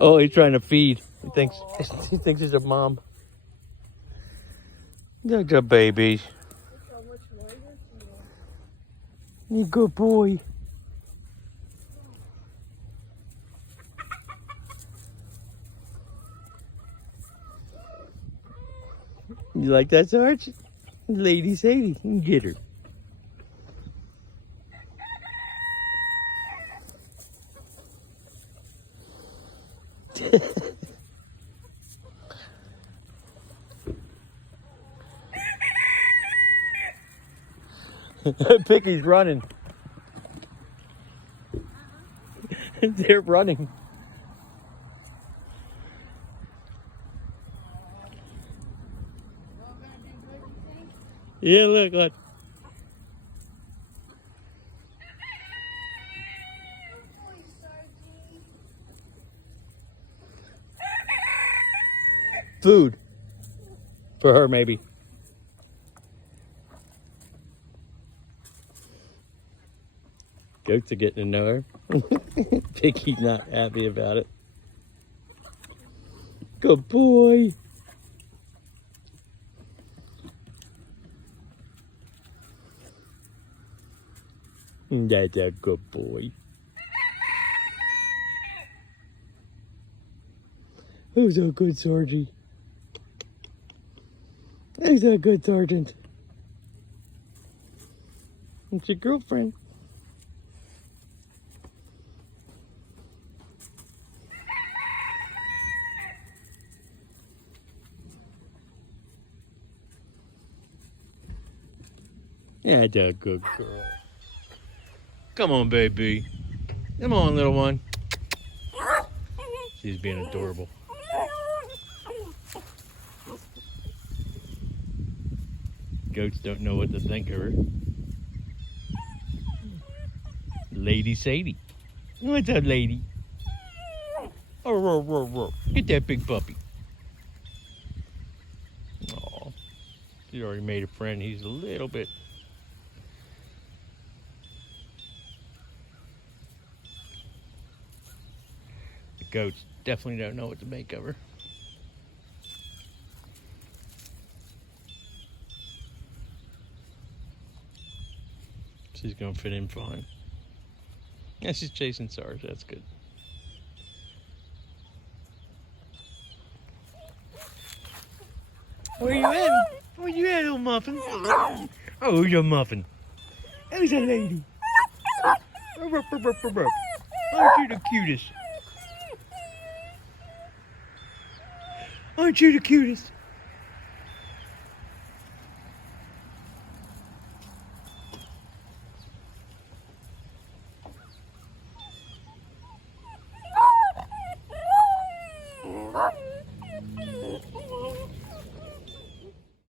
Oh, he's trying to feed. He thinks he's a mom. Look at baby. You good boy. You like that, Sarge? Lady Sadie, you can get her. Picky's running. They're running. Yeah, look. Food. For her, maybe. Goats are getting to know her. Picky's not happy about it. Good boy. That's a good boy. Who's a good Sargie? Who's a good sergeant? It's your girlfriend. That's a good girl. Come on, baby. Come on, little one. She's being adorable. Goats don't know what to think of her. Lady Sadie. What's up, lady? Oh, get that big puppy. Aw. She already made a friend. He's a little bit. The goats definitely don't know what to make of her. She's gonna fit in fine. Yeah, she's chasing Sarge. That's good. Where you at? Where you at, little muffin? Oh, you're a muffin. Who's a lady? Aren't you the cutest? Aren't you the cutest?